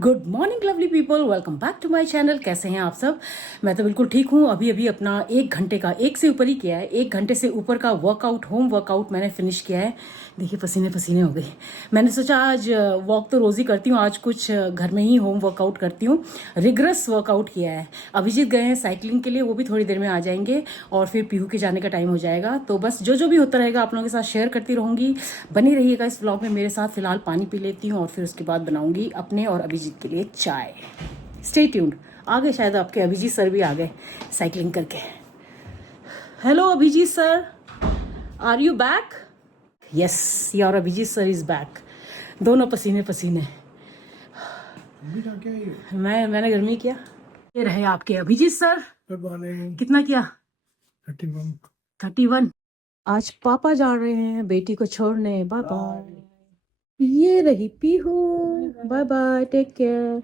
Good morning lovely people, welcome back to my channel. कैसे हैं आप सब? मैं तो बिल्कुल ठीक हूँ। अभी अभी अपना 1 घंटे का, एक से ऊपर ही किया है, 1 घंटे से ऊपर का वर्कआउट, होम वर्कआउट मैंने फिनिश किया है। देखिए पसीने पसीने हो गए। मैंने सोचा आज वॉक तो रोज़ ही करती हूँ, आज कुछ घर में ही होम वर्कआउट करती हूँ। रिग्रेस वर्कआउट किया है। अभिजीत गए हैं साइकिलिंग के लिए, वो भी थोड़ी देर में आ जाएंगे और फिर पीहू के जाने का टाइम हो जाएगा। तो बस जो जो भी होता रहेगा आप लोगों के साथ शेयर करती रहूँगी। बनी रहिएगा इस व्लॉग में मेरे साथ। फिलहाल पानी पी लेती हूँ और फिर उसके बाद बनाऊंगी अपने और अभिजीत के लिए चाय। Stay tuned. आ गए शायद आपके अभिजीत सर भी आ गए साइकिलिंग करके। Hello Abhijit sir, are you back? Yes, your Abhijit sir is back. दोनों पसीने पसीने। मैंने गर्मी किया। ये रहे आपके अभिजीत सर। कितना किया? 31। 31। आज पापा जा रहे हैं बेटी को छोड़ने। Bye bye. ये रही Pihu. Bye bye, take care.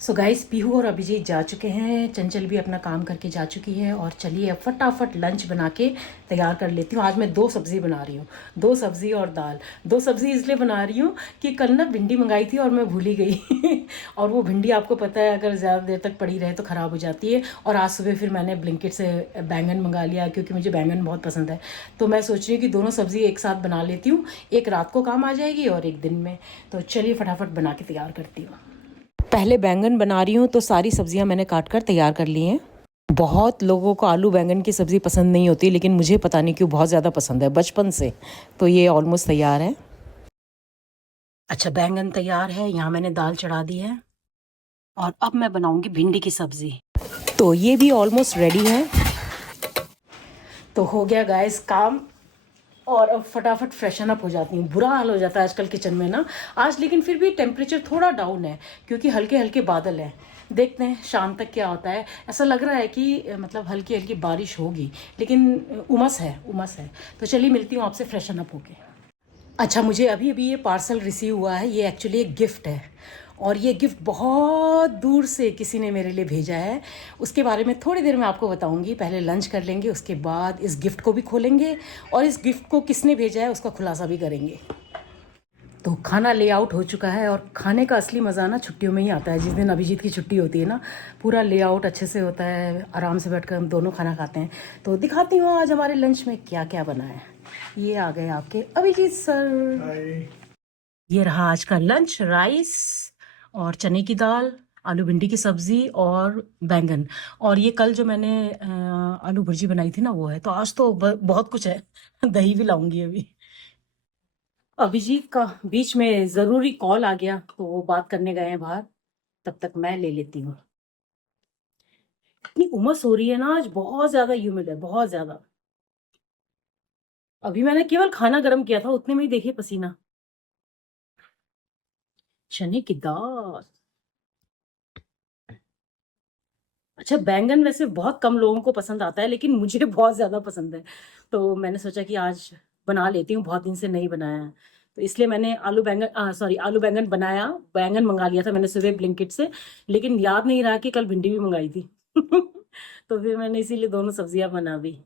So guys, Pihu और अभिजीत जा चुके हैं, चंचल भी अपना काम करके जा चुकी है। और चलिए अब फटाफट लंच बना के तैयार कर लेती हूँ। आज मैं 2 सब्ज़ी बना रही हूँ, 2 सब्ज़ी और दाल। 2 सब्ज़ी इसलिए बना रही हूँ कि कल ना भिंडी मंगाई थी और मैं भूल ही गई और वो भिंडी आपको पता है अगर ज़्यादा देर तक पड़ी रहे तो ख़राब हो जाती है। और आज सुबह फिर मैंने ब्लिंकिट से बैंगन मंगा लिया क्योंकि मुझे बैंगन बहुत पसंद है। तो मैं सोच रही हूँ कि दोनों सब्ज़ी एक साथ बना लेती हूँ, एक रात को काम आ जाएगी और एक दिन में। तो चलिए फटाफट बना के तैयार करती हूँ। पहले बैंगन बना रही हूँ तो सारी सब्जियां मैंने काट कर तैयार कर ली हैं। बहुत लोगों को आलू बैंगन की सब्ज़ी पसंद नहीं होती, लेकिन मुझे पता नहीं क्यों बहुत ज़्यादा पसंद है बचपन से। तो ये ऑलमोस्ट तैयार है। अच्छा, बैंगन तैयार है, यहाँ मैंने दाल चढ़ा दी है और अब मैं बनाऊंगी भिंडी की सब्ज़ी। तो ये भी ऑलमोस्ट रेडी है। तो हो गया गाइस काम। और अब फटाफट फ्रेशन अप हो जाती हूँ। बुरा हाल हो जाता है आजकल किचन में ना। आज लेकिन फिर भी टेम्परेचर थोड़ा डाउन है क्योंकि हल्के हल्के बादल हैं। देखते हैं शाम तक क्या होता है। ऐसा लग रहा है कि मतलब हल्की हल्की बारिश होगी, लेकिन उमस है, उमस है। तो चलिए मिलती हूँ आपसे फ्रेशन अप होके। अच्छा, मुझे अभी अभी ये पार्सल रिसीव हुआ है। ये एक्चुअली एक गिफ्ट है और ये गिफ्ट बहुत दूर से किसी ने मेरे लिए भेजा है। उसके बारे में थोड़ी देर में आपको बताऊंगी। पहले लंच कर लेंगे, उसके बाद इस गिफ्ट को भी खोलेंगे और इस गिफ्ट को किसने भेजा है उसका खुलासा भी करेंगे। तो खाना ले आउट हो चुका है और खाने का असली मज़ा ना छुट्टियों में ही आता है। जिस दिन अभिजीत की छुट्टी होती है ना, पूरा ले आउट अच्छे से होता है, आराम से बैठकर हम दोनों खाना खाते हैं। तो दिखाती हूँ आज हमारे लंच में क्या क्या बना है। ये आ गए आपके अभिजीत सर। ये रहा आज का लंच, राइस और चने की दाल, आलू भिंडी की सब्जी और बैंगन। और ये कल जो मैंने आलू भुर्जी बनाई थी ना, वो है। तो आज तो बहुत कुछ है दही भी लाऊंगी अभी। अभिजीत का बीच में जरूरी कॉल आ गया तो वो बात करने गए हैं बाहर। तब तक मैं ले लेती हूँ। इतनी उमस हो रही है ना आज, बहुत ज्यादा ह्यूमिड है, बहुत ज्यादा। अभी मैंने केवल खाना गर्म किया था, उतने में ही देखिए पसीना। चने की दाल। अच्छा, बैंगन वैसे बहुत कम लोगों को पसंद आता है, लेकिन मुझे बहुत ज्यादा पसंद है। तो मैंने सोचा कि आज बना लेती हूँ, बहुत दिन से नहीं बनाया है। तो इसलिए मैंने आलू बैंगन बनाया। बैंगन मंगा लिया था मैंने सुबह ब्लिंकिट से, लेकिन याद नहीं रहा कि कल भिंडी भी मंगाई थी तो फिर मैंने इसीलिए दोनों सब्जियां बना दी।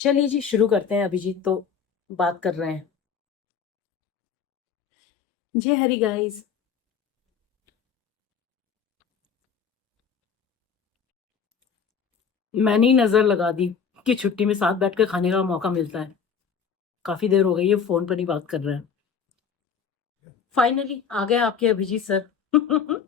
चलिए जी शुरू करते हैं। अभिजीत तो बात कर रहे हैं। जय हरी गाइस। मैंने ही नजर लगा दी कि छुट्टी में साथ बैठकर खाने का मौका मिलता है। काफी देर हो गई है फोन पर ही बात कर रहे हैं। फाइनली आ गए आपके अभिजीत सर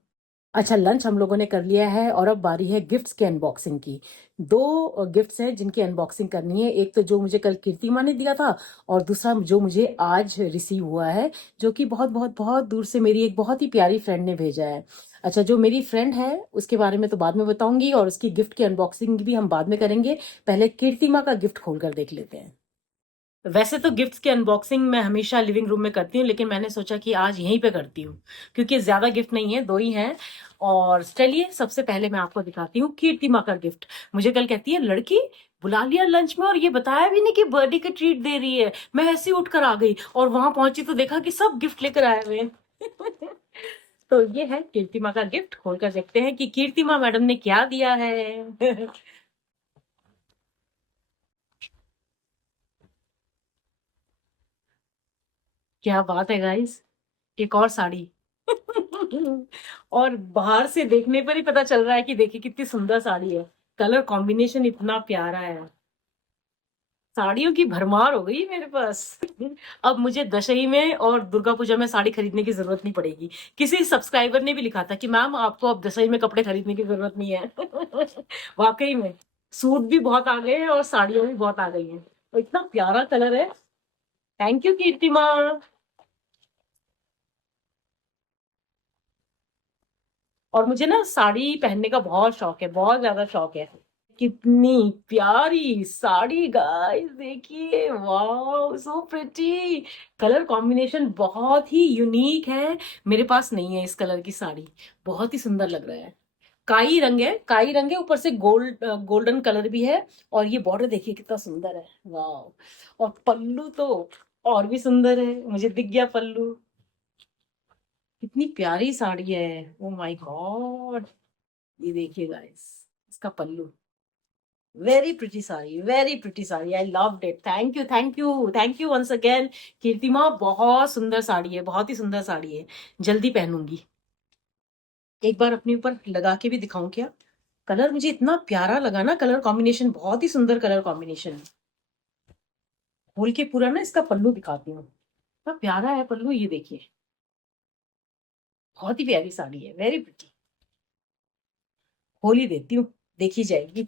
अच्छा, लंच हम लोगों ने कर लिया है और अब बारी है गिफ्ट्स के अनबॉक्सिंग की। 2 गिफ्ट्स हैं जिनकी अनबॉक्सिंग करनी है। एक तो जो मुझे कल कीर्ति माँ ने दिया था और दूसरा जो मुझे आज रिसीव हुआ है, जो कि बहुत बहुत बहुत दूर से मेरी एक बहुत ही प्यारी फ्रेंड ने भेजा है। अच्छा, जो मेरी फ्रेंड है उसके बारे में तो बाद में बताऊंगी और उसकी गिफ्ट की अनबॉक्सिंग भी हम बाद में करेंगे। पहले कीर्ति माँ का गिफ्ट खोलकर देख लेते हैं। वैसे तो गिफ्ट्स की अनबॉक्सिंग मैं हमेशा लिविंग रूम में करती हूँ, लेकिन मैंने सोचा कि आज यहीं पे करती हूँ क्योंकि ज्यादा गिफ्ट नहीं है, 2 ही हैं। और चलिए सबसे पहले मैं आपको दिखाती हूँ कीर्ति माँ का गिफ्ट। मुझे कल कहती है, लड़की बुला लिया लंच में और ये बताया भी नहीं कि बर्थडे की ट्रीट दे रही है। मैं ऐसे ही उठकर आ गई और वहां पहुंची तो देखा कि सब गिफ्ट लेकर आए हुए हैं तो ये है कीर्ति माँ का गिफ्ट। खोलकर देखते हैं कि कीर्ति माँ मैडम ने क्या दिया है क्या बात है गाइस, एक और साड़ी और बाहर से देखने पर ही पता चल रहा है कि देखिए कितनी सुंदर साड़ी है। कलर कॉम्बिनेशन इतना प्यारा है, साड़ियों की भरमार हो गई मेरे पास। अब मुझे दशहरी में और दुर्गा पूजा में साड़ी खरीदने की जरूरत नहीं पड़ेगी। किसी सब्सक्राइबर ने भी लिखा था कि मैम आपको अब दशहरी में कपड़े खरीदने की जरूरत नहीं है। वाकई में सूट भी बहुत आ गए हैं और साड़ियां भी बहुत आ गई हैं, और इतना प्यारा कलर है। Thank you Kirtima. और मुझे ना साड़ी पहनने का बहुत शौक है, बहुत ज्यादा शौक है। कितनी प्यारी साड़ी गाइस, देखिए, wow so pretty. Colour combination बहुत ही यूनिक है, मेरे पास नहीं है इस कलर की साड़ी। बहुत ही सुंदर लग रहा है। काई रंग है, काई रंग है, ऊपर से गोल्डन कलर भी है। और ये बॉर्डर देखिए कितना सुंदर है, वाओ। और पल्लू तो और भी सुंदर है, मुझे दिख गया पल्लू। कितनी प्यारी साड़ी है, ओ माय गॉड। ये देखिए गाइस, इसका pallu, very pretty sari, very pretty sari, I loved it. Thank you, thank you, thank you once again Kirtima. बहुत सुंदर साड़ी है, बहुत ही सुंदर साड़ी है, जल्दी पहनूंगी। एक बार अपने ऊपर लगा के भी दिखाऊं क्या? कलर मुझे इतना प्यारा लगा ना, कलर कॉम्बिनेशन बहुत ही सुंदर कलर कॉम्बिनेशन है। खोल के पूरा ना इसका पल्लू दिखाती हूँ, इतना प्यारा है पल्लू, ये देखिए, बहुत ही प्यारी साड़ी है, वेरी प्रिटी। खोल ही देती हूँ, देखी जाएगी।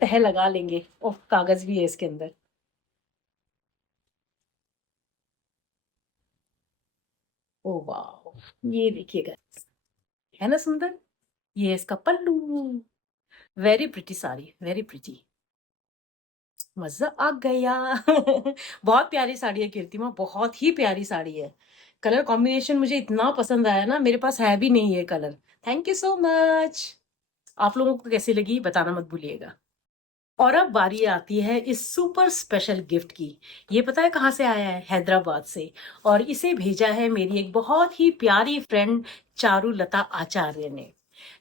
तह लगा लेंगे, और कागज भी है इसके अंदर। ओ वाह, ये देखिएगा, है ना सुंदर? ये इसका pallu, very pretty sari, very pretty, मजा आ गया। बहुत प्यारी साड़ी है कीर्तिमा, बहुत ही प्यारी साड़ी है। कलर कॉम्बिनेशन मुझे इतना पसंद आया ना, मेरे पास है भी नहीं ये colour. Thank you so much. आप लोगों को कैसी लगी बताना मत भूलिएगा। और अब बारी आती है इस सुपर स्पेशल गिफ्ट की। ये पता है कहाँ से आया है? हैदराबाद से। और इसे भेजा है मेरी एक बहुत ही प्यारी फ्रेंड चारुलता आचार्य ने।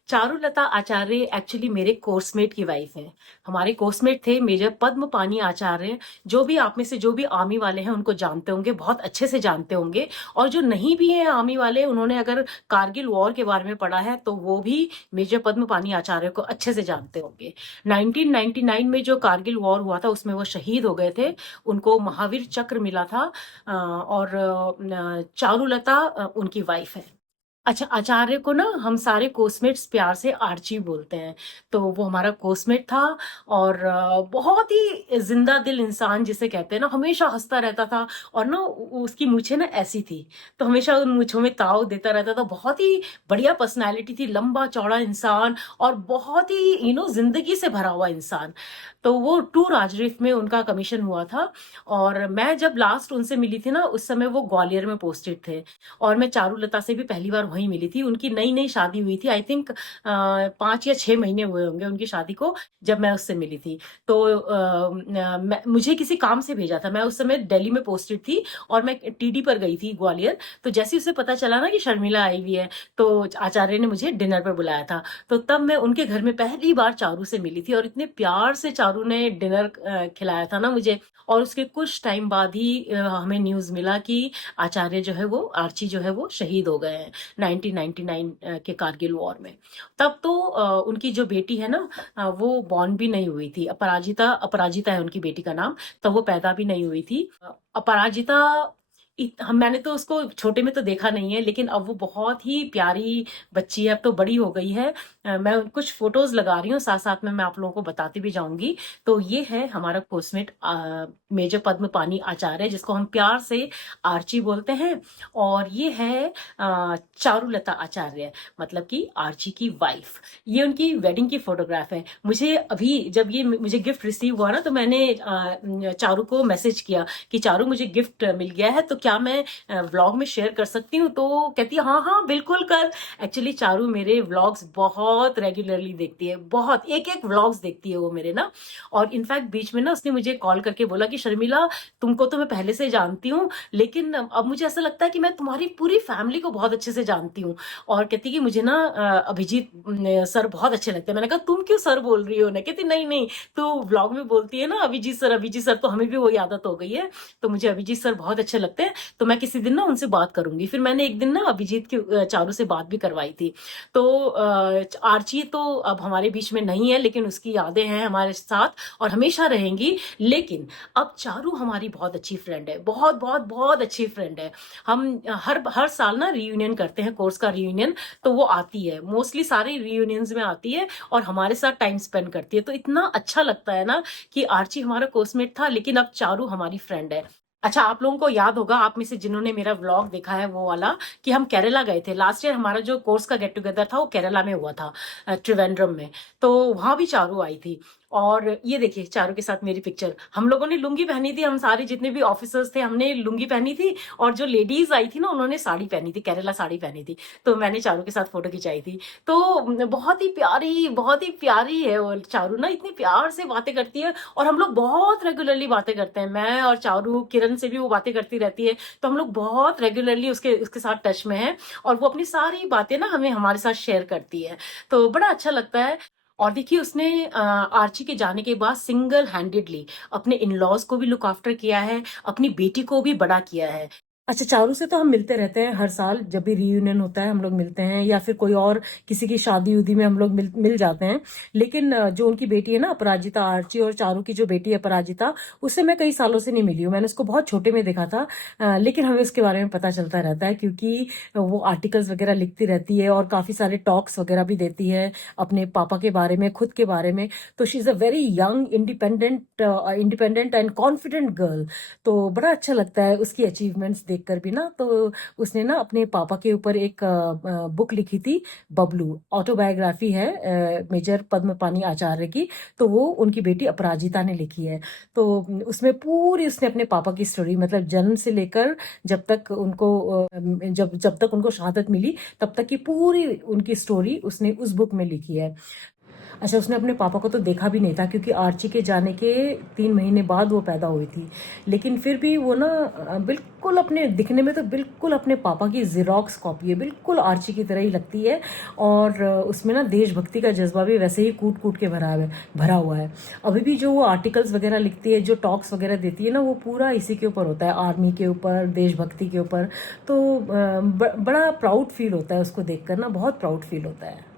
चारुलता आचार्य एक्चुअली मेरे कोर्समेट की वाइफ है। हमारे कोर्समेट थे मेजर पद्म पानी आचार्य। जो भी आप में से जो भी आर्मी वाले हैं उनको जानते होंगे, बहुत अच्छे से जानते होंगे। और जो नहीं भी हैं आर्मी वाले, उन्होंने अगर कारगिल वॉर के बारे में पढ़ा है तो वो भी मेजर पद्म पानी आचार्य को अच्छे से जानते होंगे। 1999 में जो कारगिल वॉर हुआ था उसमें वो शहीद हो गए थे, उनको महावीर चक्र मिला था। और चारुलता उनकी वाइफ है। अच्छा, आचार्य को ना हम सारे कोर्समेट्स प्यार से आर्ची बोलते हैं। तो वो हमारा कोर्समेट था, और बहुत ही जिंदा दिल इंसान जिसे कहते हैं ना, हमेशा हंसता रहता था। और ना उसकी मूछें ना ऐसी थी, तो हमेशा उन मूछों में ताव देता रहता था। बहुत ही बढ़िया पर्सनालिटी थी, लंबा चौड़ा इंसान, और बहुत ही जिंदगी से भरा हुआ इंसान। तो वो टू राजरीफ में उनका कमीशन हुआ था। और मैं जब लास्ट उनसे मिली थी ना, उस समय वो ग्वालियर में पोस्टेड थे। और मैं चारुलता से भी पहली बार वहीं मिली थी। उनकी नई नई शादी हुई थी, आई थिंक 5 या 6 महीने हुए होंगे उनकी शादी को जब मैं उससे मिली थी। तो मुझे किसी काम से भेजा था, मैं उस समय दिल्ली में पोस्टेड थी, और मैं टीडी पर गई थी ग्वालियर। तो जैसे उसे पता चला ना कि शर्मिला आई हुई है, तो आचार्य ने मुझे डिनर पर बुलाया था। तो तब मैं उनके घर में पहली बार चारू से मिली थी, और इतने प्यार से चारू ने डिनर खिलाया था ना मुझे। और उसके कुछ टाइम बाद ही हमें न्यूज मिला कि आचार्य जो है वो, आर्ची जो है वो शहीद हो गए हैं 1999 के कारगिल वॉर में। तब तो उनकी जो बेटी है ना, वो बॉर्न भी नहीं हुई थी। अपराजिता, अपराजिता है उनकी बेटी का नाम, तब वो पैदा भी नहीं हुई थी। अपराजिता, मैंने तो उसको छोटे में तो देखा नहीं है, लेकिन अब वो बहुत ही प्यारी बच्ची है, अब तो बड़ी हो गई है। मैं कुछ फोटोज लगा रही हूँ, साथ साथ में मैं आप लोगों को बताती भी जाऊंगी। तो ये है हमारा कोर्समेट मेजर पद्म पानी आचार्य, जिसको हम प्यार से आर्ची बोलते हैं। और ये है चारुलता आचार्य, मतलब कि आर्ची की वाइफ। ये उनकी वेडिंग की फोटोग्राफ है। मुझे अभी जब ये मुझे गिफ्ट रिसीव हुआ ना, तो मैंने चारू को मैसेज किया कि चारू मुझे गिफ्ट मिल गया है, तो क्या मैं व्लॉग में शेयर कर सकती हूँ? तो कहती है हाँ हाँ बिल्कुल कर। एक्चुअली चारू मेरे व्लॉग्स बहुत रेगुलरली देखती है, बहुत एक एक व्लॉग्स देखती है वो मेरे ना। और इनफैक्ट बीच में ना उसने मुझे कॉल करके बोला कि शर्मिला, तुमको तो मैं पहले से जानती हूँ, लेकिन अब मुझे ऐसा लगता है कि मैं तुम्हारी पूरी फैमिली को बहुत अच्छे से जानती हूँ। और कहती कि मुझे ना अभिजीत सर बहुत अच्छे लगते हैं। मैंने कहा तुम क्यों सर बोल रही हो ना? कहती नहीं नहीं, तो व्लॉग में बोलती है ना अभिजीत सर, अभिजीत सर, तो हमें भी वही आदत हो गई है। तो मुझे अभिजीत सर बहुत अच्छे लगते हैं। तो मैं किसी दिन ना उनसे बात करूंगी। फिर मैंने एक दिन ना अभिजीत की चारू से बात भी करवाई थी। तो आर्ची तो अब हमारे बीच में नहीं है, लेकिन उसकी यादें हैं हमारे साथ और हमेशा रहेंगी। लेकिन अब चारू हमारी बहुत अच्छी फ्रेंड है, बहुत बहुत बहुत अच्छी फ्रेंड है। हम हर हर साल ना रियूनियन करते हैं, कोर्स का रियूनियन। तो वो आती है, मोस्टली सारे रियूनियंस में आती है और हमारे साथ टाइम स्पेंड करती है। तो इतना अच्छा लगता है ना कि आर्ची हमारा कोर्समेट था, लेकिन अब चारू हमारी फ्रेंड है। अच्छा, आप लोगों को याद होगा, आप में से जिन्होंने मेरा व्लॉग देखा है वो वाला, कि हम केरला गए थे लास्ट ईयर। हमारा जो कोर्स का गेट टुगेदर था वो केरला में हुआ था, त्रिवेंद्रम में। तो वहां भी चारू आई थी। और ये देखिए चारू के साथ मेरी पिक्चर, हम लोगों ने लुंगी पहनी थी, हम सारे जितने भी ऑफिसर्स थे हमने लुंगी पहनी थी। और जो लेडीज आई थी ना उन्होंने साड़ी पहनी थी, केरला साड़ी पहनी थी। तो मैंने चारू के साथ फोटो खिंचाई थी। तो बहुत ही प्यारी है वो चारू ना, इतनी प्यार से बातें करती है। और हम लोग बहुत रेगुलरली बातें करते हैं, मैं और चारू, किरण से भी वो बातें करती रहती है। तो हम लोग बहुत रेगुलरली उसके उसके साथ टच में है। और वो अपनी सारी बातें ना हमें हमारे साथ शेयर करती है। तो बड़ा अच्छा लगता है। और देखिए उसने आर्ची के जाने के बाद सिंगल हैंडेडली अपने इन लॉज को भी लुक आफ्टर किया है, अपनी बेटी को भी बड़ा किया है। अच्छा, चारू से तो हम मिलते रहते हैं हर साल, जब भी रियूनियन होता है हम लोग मिलते हैं, या फिर कोई और किसी की शादी उदी में हम लोग मिल जाते हैं। लेकिन जो उनकी बेटी है ना अपराजिता, आर्ची और चारू की जो बेटी है अपराजिता, उससे मैं कई सालों से नहीं मिली हूँ। मैंने उसको बहुत छोटे में देखा था। लेकिन हमें उसके बारे में पता चलता रहता है, क्योंकि वो आर्टिकल्स वगैरह लिखती रहती है और काफी सारे टॉक्स वगैरह भी देती है अपने पापा के बारे में, खुद के बारे में। तो she is a very young, independent and confident girl. तो बड़ा अच्छा लगता है उसकी अचीवमेंट्स देखकर भी ना। तो उसने ना अपने पापा के ऊपर एक बुक लिखी थी, बबलू, ऑटोबायोग्राफी है मेजर पद्मपानी आचार्य की। तो वो उनकी बेटी अपराजिता ने लिखी है। तो उसमें पूरी उसने अपने पापा की स्टोरी, मतलब जन्म से लेकर जब तक उनको जब तक उनको शहादत मिली तब तक की पूरी उनकी स्टोरी उसने उस बुक में लिखी है। अच्छा, उसने अपने पापा को तो देखा भी नहीं था, क्योंकि आर्ची के जाने के 3 महीने बाद वो पैदा हुई थी। लेकिन फिर भी वो ना बिल्कुल अपने दिखने में तो बिल्कुल अपने पापा की जीरोक्स कॉपी है, बिल्कुल आर्ची की तरह ही लगती है। और उसमें ना देशभक्ति का जज्बा भी वैसे ही कूट कूट के भरा हुआ है। अभी भी जो वो आर्टिकल्स वगैरह लिखती है, जो टॉक्स वगैरह देती है ना, वो पूरा इसी के ऊपर होता है, आर्मी के ऊपर, देशभक्ति के ऊपर। तो बड़ा प्राउड फील होता है उसको देखकर ना, बहुत प्राउड फील होता है।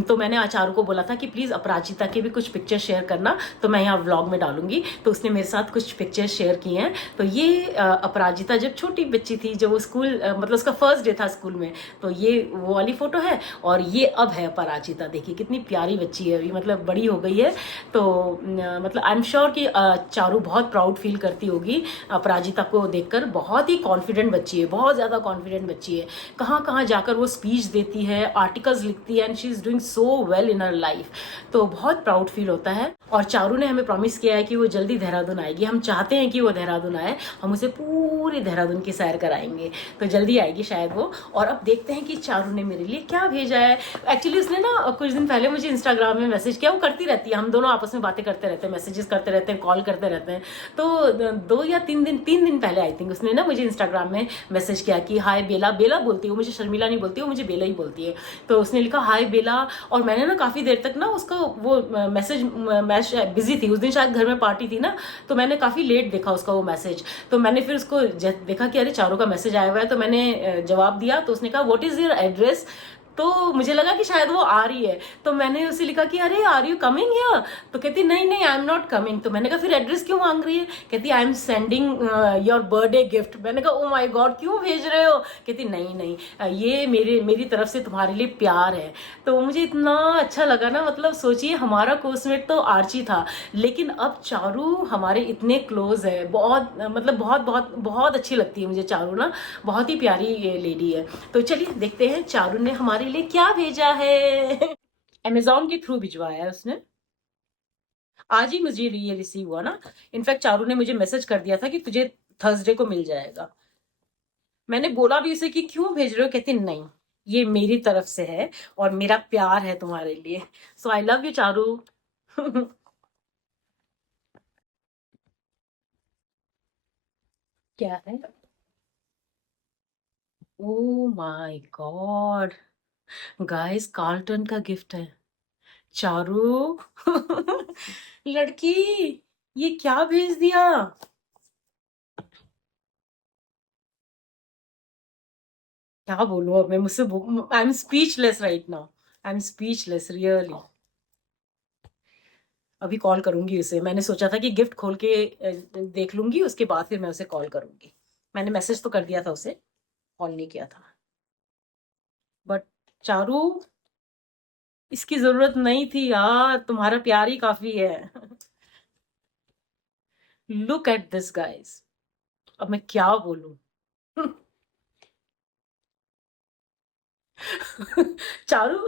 तो मैंने आचार्य को बोला था कि प्लीज अपराजिता के भी कुछ पिक्चर शेयर करना, तो मैं यहाँ व्लॉग में डालूंगी। तो उसने मेरे साथ कुछ पिक्चर शेयर किए हैं। तो ये अपराजिता जब छोटी बच्ची थी, जब वो स्कूल मतलब उसका फर्स्ट डे था स्कूल में, तो ये वो वाली फोटो है। और ये अब है अपराजिता, देखिए कितनी प्यारी बच्ची है अभी, मतलब बड़ी हो गई है। तो मतलब आई एम श्योर कि चारू बहुत प्राउड फील करती होगी अपराजिता को देखकर। बहुत ही कॉन्फिडेंट बच्ची है, बहुत ज्यादा कॉन्फिडेंट बच्ची है। कहाँ कहाँ जाकर वो स्पीच देती है, आर्टिकल्स लिखती है, and she is doing so well in her life. तो बहुत प्राउड फील होता है। और चारू ने हमें प्रॉमिस किया है कि वो जल्दी देहरादून आएगी। हम चाहते हैं कि वो देहरादून आए, हम उसे पूरी देहरादून की सैर कराएंगे। तो जल्दी आएगी शायद वो। और अब देखते हैं कि चारू ने मेरे लिए क्या भेजा है। एक्चुअली उसने ना कुछ दिन पहले मुझे इंस्टाग्राम में मैसेज किया, वो करती रहती है, हम दोनों आपस में बातें करते रहते हैं, मैसेजेस करते रहते हैं, कॉल करते रहते हैं। तो 2 या 3 दिन पहले आई थिंक उसने ना मुझे इंस्टाग्राम में मैसेज किया कि हाय बेला, बेला बोलती है वो, मुझे शर्मिला नहीं बोलती, वो मुझे बेला ही बोलती है। तो उसने लिखा हाय बेला। और मैंने ना काफी देर तक ना उसका वो मैसेज, मैं बिजी थी उस दिन, शायद घर में पार्टी थी ना, तो मैंने काफी लेट देखा उसका वो मैसेज। तो मैंने फिर उसको देखा कि अरे चारू का मैसेज आया हुआ है, तो मैंने जवाब दिया। तो उसने कहा व्हाट इज योर एड्रेस। तो मुझे लगा कि शायद वो आ रही है, तो मैंने उसे लिखा कि अरे आर यू कमिंग हियर। तो कहती नहीं नहीं आई एम नॉट कमिंग। तो मैंने कहा फिर एड्रेस क्यों मांग रही है। कहती I am sending your birthday gift. मैंने कहा ओ माय गॉड क्यों भेज रहे हो। कहती नहीं नहीं ये मेरी तरफ से तुम्हारे लिए प्यार है। तो मुझे इतना अच्छा लगा ना, मतलब सोचिए हमारा कोर्समेट तो आर्ची था, लेकिन अब चारू हमारे इतने क्लोज है। बहुत मतलब बहुत बहुत बहुत अच्छी लगती है मुझे चारू ना, बहुत ही प्यारी लेडी है। तो चलिए देखते हैं चारू ने हमारे लिए क्या भेजा है। अमेजोन के थ्रू भिजवाया है उसने, आज ही मुझे ये रिसीव हुआ ना। इनफैक्ट चारू ने मुझे मैसेज कर दिया था कि तुझे थर्सडे को मिल जाएगा। मैंने बोला भी उसे कि क्यों भेज रहे हो। कहती नहीं ये मेरी तरफ से है और मेरा प्यार है तुम्हारे लिए। सो आई लव यू चारू। क्या है। Oh my God guys, Carlton का गिफ्ट है। चारू लड़की, ये क्या भेज दिया। क्या बोलूं अब मैं, मुझसे I am speechless right now, I am speechless really. अभी कॉल करूंगी उसे, मैंने सोचा था कि गिफ्ट खोल के देख लूंगी, उसके बाद फिर मैं उसे कॉल करूंगी। मैंने मैसेज तो कर दिया था उसे, कॉल नहीं किया था। बट चारू, इसकी जरूरत नहीं थी यार, तुम्हारा प्यार ही काफी है। लुक एट दिस गाइस, अब मैं क्या बोलूं। चारू,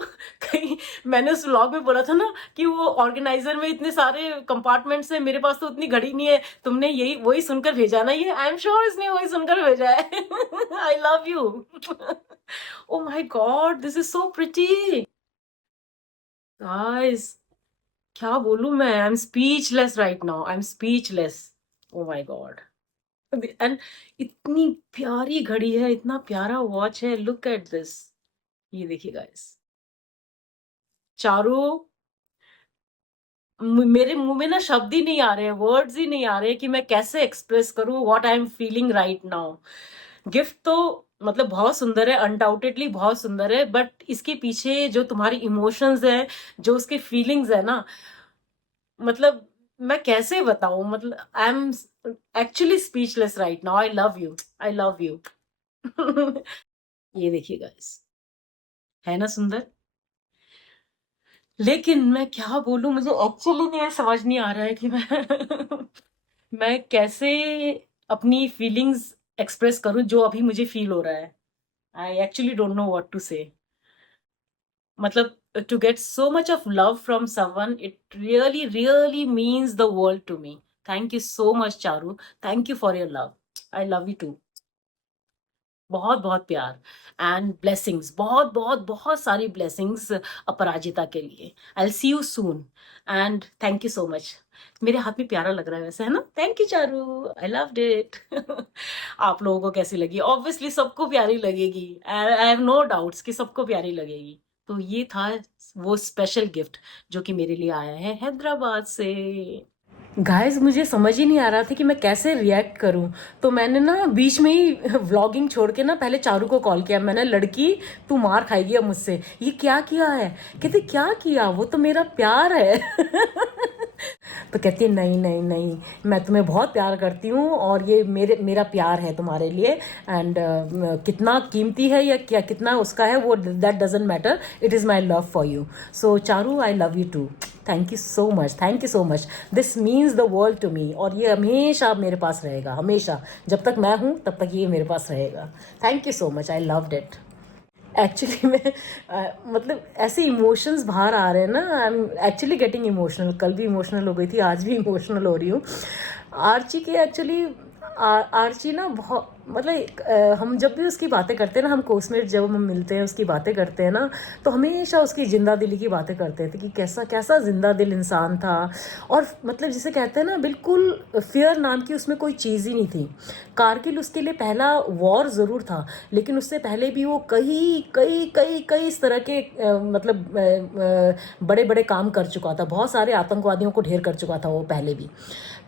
कहीं मैंने उस व्लॉग में बोला था ना कि वो ऑर्गेनाइजर में इतने सारे कंपार्टमेंट्स हैं, मेरे पास तो उतनी घड़ी नहीं है, तुमने यही वही सुनकर भेजा ना, ये आई एम श्योर इसने वही सुनकर भेजा है। आई love you. Oh my God, this is so pretty guys, क्या बोलूं मैं, I am speechless right now, I am speechless. Oh my God, and इतनी प्यारी घड़ी है, इतना प्यारा वॉच है, लुक एट दिस। ये देखिए गाइस, चारू, मेरे मुंह में ना शब्द ही नहीं आ रहे हैं, वर्ड्स ही नहीं आ रहे हैं कि मैं कैसे एक्सप्रेस करूं what I am feeling right now. Gift तो मतलब बहुत सुंदर है, अनडाउटेडली बहुत सुंदर है, बट इसके पीछे जो तुम्हारी इमोशंस है, जो उसके फीलिंग्स है ना, मतलब मैं कैसे बताऊं, मतलब I am actually speechless right now. I love you, I love you. ये देखिए गाइस, है ना सुंदर। लेकिन मैं क्या बोलूं, मुझे एक्चुअली नहीं समझ नहीं आ रहा है कि मैं मैं कैसे अपनी फीलिंग्स एक्सप्रेस करूं जो अभी मुझे फील हो रहा है। I actually don't know what to say. मतलब to get so much of love from someone, it really really means the world to me. Thank you so much Charu, thank you for your love. I love you too. बहुत बहुत प्यार and blessings, बहुत बहुत बहुत सारी blessings Aparajita के लिए। I see you soon and thank you so much. मेरे हाथ में प्यारा लग रहा है वैसे, है ना। Thank you Charu, I loved it. आप लोगों को कैसी लगी? ऑब्वियसली सबको प्यारी लगेगी, आई हैव नो डाउट्स कि सबको प्यारी लगेगी। तो ये था वो स्पेशल गिफ्ट जो कि मेरे लिए आया है हैदराबाद से। गाइस, मुझे समझ ही नहीं आ रहा था कि मैं कैसे रिएक्ट करूं, तो मैंने ना बीच में ही व्लॉगिंग छोड़ के ना पहले चारू को कॉल किया। मैंने, लड़की तू मार खाएगी अब मुझसे, ये क्या किया है? कहती क्या किया, वो तो मेरा प्यार है। तो कहती है नहीं नहीं नहीं, मैं तुम्हें बहुत प्यार करती हूँ और ये मेरा प्यार है तुम्हारे लिए, एंड कितना कीमती है या क्या कितना उसका है वो that doesn't matter, it is my love for you. So Charu, I love you too, thank you so much, thank you so much, this means the world to me. और ये हमेशा मेरे पास रहेगा, हमेशा, जब तक मैं हूँ तब तक ये मेरे पास रहेगा। Thank you so much, I loved it. Actually मैं मतलब ऐसे इमोशंस बाहर आ रहे हैं ना, I am actually getting emotional. कल भी इमोशनल हो गई थी, आज भी इमोशनल हो रही हूँ। आर्ची के एक्चुअली आर्ची ना बहुत मतलब हम जब भी उसकी बातें करते हैं ना, हम कोर्समेट जब हम मिलते हैं उसकी बातें करते हैं ना, तो हमेशा उसकी जिंदा दिली की बातें करते थे कि कैसा कैसा जिंदा दिल इंसान था। और मतलब जिसे कहते हैं ना, बिल्कुल फियर नाम की उसमें कोई चीज़ ही नहीं थी। कारगिल उसके लिए पहला वॉर ज़रूर था, लेकिन उससे पहले भी वो कई कई कई कई इस तरह के मतलब बड़े बड़े काम कर चुका था, बहुत सारे आतंकवादियों को ढेर कर चुका था वो पहले भी।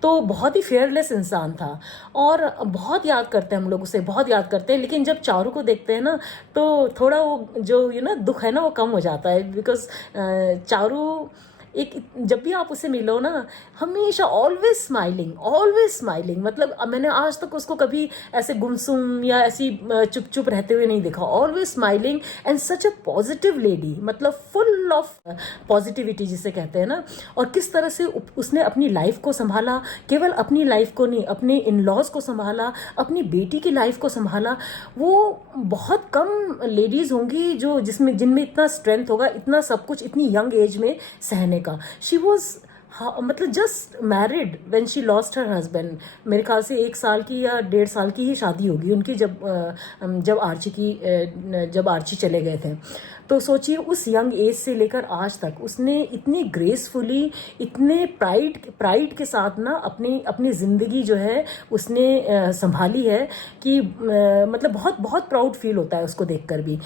तो बहुत ही फेयरलेस इंसान था और बहुत याद करते हैं हम लोग उसे, बहुत याद करते हैं। लेकिन जब चारू को देखते हैं ना, तो थोड़ा वो जो दुख है ना, वो कम हो जाता है। बिकॉज चारू एक, जब भी आप उसे मिलो ना, हमेशा ऑलवेज स्माइलिंग। मतलब मैंने आज तक उसको कभी ऐसे गुमसुम या ऐसी चुप चुप रहते हुए नहीं देखा। Always smiling and such a positive lady, मतलब फुल ऑफ पॉजिटिविटी जिसे कहते हैं ना। और किस तरह से उसने अपनी लाइफ को संभाला, केवल अपनी लाइफ को नहीं, अपने इन लॉज को संभाला, अपनी बेटी की लाइफ को संभाला। वो बहुत कम लेडीज होंगी जो जिनमें इतना स्ट्रेंथ होगा, इतना सब कुछ इतनी यंग एज में सहने का। शी वॉज मतलब just married when she lost her husband. मेरे ख्याल से 1 साल की या 1.5 साल की ही शादी होगी उनकी, जब आर्ची चले गए थे। तो सोचिए, उस यंग एज से लेकर आज तक उसने इतनी ग्रेसफुली, इतने प्राइड के साथ ना अपनी अपनी ज़िंदगी जो है उसने संभाली है कि मतलब बहुत बहुत प्राउड फील होता है उसको देखकर भी।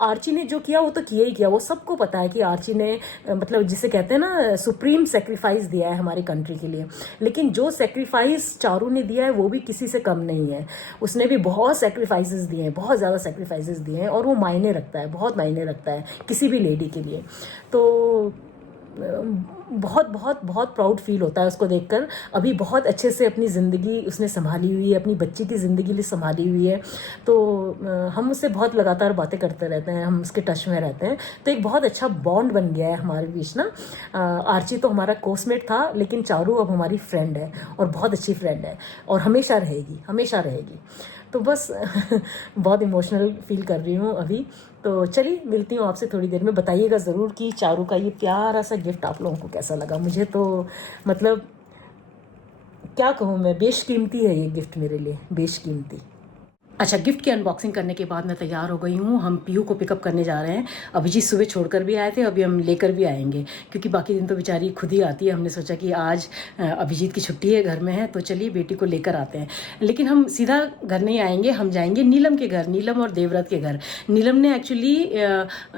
आर्ची ने जो किया वो तो किया ही किया, वो सबको पता है कि आर्ची ने मतलब जिसे कहते हैं ना सुप्रीम सेक्रीफाइस दिया है हमारी कंट्री के लिए। लेकिन जो सेक्रीफाइस चारू ने दिया है वो भी किसी से कम नहीं है। उसने भी बहुत सेक्रीफाइसेस दिए हैं, बहुत ज़्यादा सेक्रीफाइसेस दिए हैं, और वो मायने रखता है, बहुत मायने रखता है किसी भी लेडी के लिए। तो बहुत बहुत बहुत प्राउड फील होता है उसको देखकर। अभी बहुत अच्छे से अपनी ज़िंदगी उसने संभाली हुई है, अपनी बच्ची की ज़िंदगी लिए संभाली हुई है। तो हम उससे बहुत लगातार बातें करते रहते हैं, हम उसके टच में रहते हैं। तो एक बहुत अच्छा बॉन्ड बन गया है हमारे बीच ना। आर्ची तो हमारा कोर्समेट था, लेकिन चारू अब हमारी फ्रेंड है, और बहुत अच्छी फ्रेंड है, और हमेशा रहेगी, हमेशा रहेगी। तो बस बहुत इमोशनल फील कर रही हूँ अभी। तो चलिए मिलती हूँ आपसे थोड़ी देर में। बताइएगा ज़रूर कि चारू का ये प्यारा सा गिफ्ट आप लोगों को कैसा लगा। मुझे तो मतलब क्या कहूँ मैं, बेशकीमती है ये गिफ्ट मेरे लिए, बेशकीमती। अच्छा, गिफ्ट की अनबॉक्सिंग करने के बाद मैं तैयार हो गई हूँ। हम पीयू को पिकअप करने जा रहे हैं। अभिजीत सुबह छोड़कर भी आए थे, अभी हम लेकर भी आएंगे, क्योंकि बाकी दिन तो बेचारी खुद ही आती है। हमने सोचा कि आज अभिजीत की छुट्टी है, घर में है, तो चलिए बेटी को लेकर आते हैं। लेकिन हम सीधा घर नहीं आएंगे, हम जाएंगे नीलम के घर, नीलम और देवव्रत के घर। नीलम ने एक्चुअली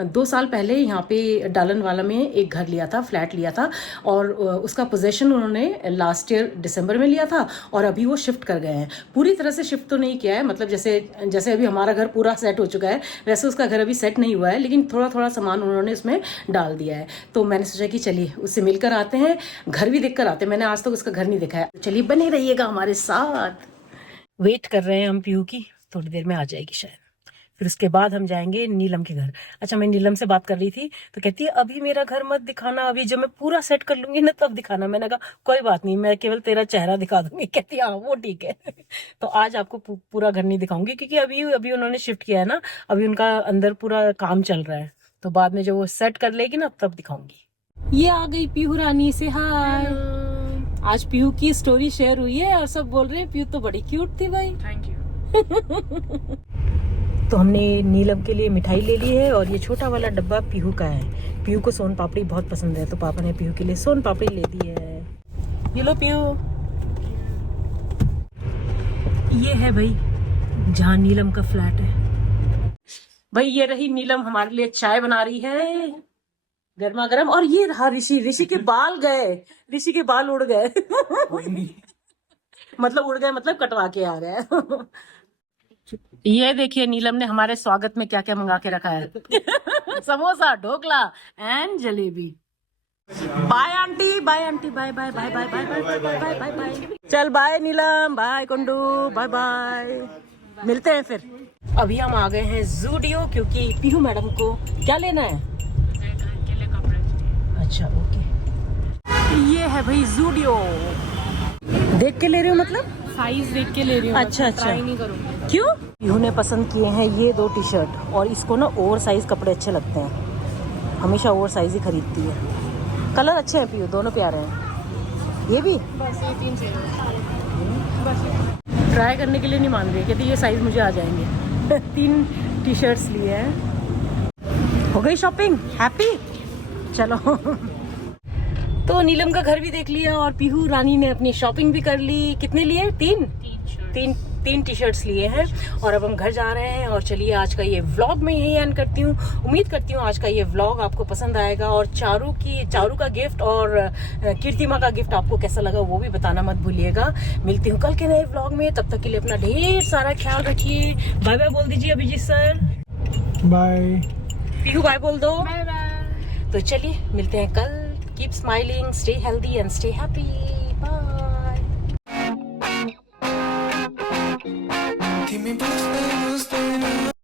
2 साल पहले यहाँ पे डालनवाला में एक घर लिया था, फ्लैट लिया था, और उसका पोजेशन उन्होंने लास्ट ईयर दिसंबर में लिया था, और अभी वो शिफ्ट कर गए हैं। पूरी तरह से शिफ्ट तो नहीं किया है, मतलब जैसे अभी हमारा घर पूरा सेट हो चुका है, वैसे उसका घर अभी सेट नहीं हुआ है, लेकिन थोड़ा थोड़ा सामान उन्होंने उसमें डाल दिया है। तो मैंने सोचा कि चलिए उससे मिलकर आते हैं, घर भी देखकर आते हैं। मैंने आज तक उसका घर नहीं देखा है। चलिए बने रहिएगा हमारे साथ। वेट कर रहे हैं हम पीयू की, थोड़ी देर में आ जाएगी शायद। फिर उसके बाद हम जाएंगे नीलम के घर। अच्छा, मैं नीलम से बात कर रही थी, तो कहती है अभी मेरा घर मत दिखाना, अभी जब मैं पूरा सेट कर लूंगी ना तब दिखाना। मैंने कहा कोई बात नहीं, मैं केवल तेरा चेहरा दिखा दूंगी। कहती है हाँ वो ठीक है। तो आज आपको पूरा घर नहीं दिखाऊंगी, क्योंकि अभी उन्होंने शिफ्ट किया है ना, अभी उनका अंदर पूरा काम चल रहा है। तो बाद में जब वो सेट कर लेगी ना तब दिखाऊंगी। ये आ गई पीहू रानी से हाय। आज पीहू की स्टोरी शेयर हुई है और सब बोल रहे हैं पीहू तो बड़ी क्यूट थी भाई। Thank you. तो हमने नीलम के लिए मिठाई ले ली है, और ये छोटा वाला डब्बा पीहू का है। पीहू को सोन पापड़ी बहुत पसंद है, तो पापा ने पीहू के लिए सोन पापड़ी ले दी है। ये लो पीहू। ये है भाई जहाँ नीलम का फ्लैट है। भाई ये रही नीलम हमारे लिए चाय बना रही है गर्मा गर्म। और ये रहा ऋषि के बाल गए, ऋषि के बाल उड़ गए। मतलब उड़ गए, मतलब कटवा के आ गए। ये देखिए नीलम ने हमारे स्वागत में क्या क्या मंगा के रखा है। Samosa, dhokla and jalebi. Bye aunty, bye aunty, bye bye bye bye bye bye bye bye bye bye. चल bye Neelam, bye Kundu, bye bye, मिलते हैं फिर। अभी हम आ गए हैं ज़ूडियो, क्योंकि पीहू मैडम को क्या लेना है। अच्छा ओके। ये है भाई ज़ूडियो। देख के ले रही हो, मतलब साइज देख के ले रही हूँ। अच्छा अच्छा, ट्राई नहीं करूँगी। क्यों? पीहू ने पसंद किए हैं ये 2 टी शर्ट, और इसको ना ओवर साइज कपड़े अच्छे लगते हैं, हमेशा ओवर साइज ही खरीदती है। कलर अच्छे हैं पीहू, दोनों प्यारे हैं। ये भी बस ये 3 से बस ट्राई करने के लिए नहीं मान रही, कहती ये साइज मुझे आ जाएंगे। 3 टी शर्ट्स लिए हैं। हो गई शॉपिंग, हैप्पी। चलो। तो नीलम का घर भी देख लिया, और पीहू रानी ने अपनी शॉपिंग भी कर ली। कितने लिए? 3 टी शर्ट्स लिए हैं, और अब हम घर जा रहे हैं। और चलिए आज का ये व्लॉग मैं यही एंड करती हूँ। उम्मीद करती हूँ आज का ये व्लॉग आपको पसंद आएगा, और चारू का गिफ्ट और कीर्तिमा का गिफ्ट आपको कैसा लगा वो भी बताना मत भूलिएगा। मिलती हूँ कल के नए व्लॉग में, तब तक के लिए अपना ढेर सारा ख्याल रखिए। बाय बाय बोल दीजिए Abhijit sir. Bye. Pihu bye बोल दो। Bye bye. तो चलिए मिलते हैं कल। Keep smiling, stay healthy and stay happy. Bye.